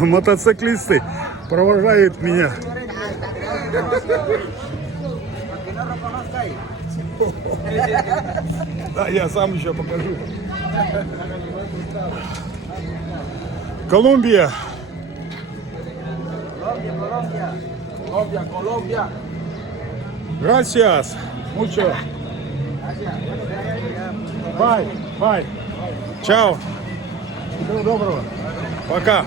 Мотоциклисты провожают меня. Да, я сам еще покажу. Колумбия. Colombia. Gracias. Mucho. Bye. Bye. Чао. Всего доброго. Пока.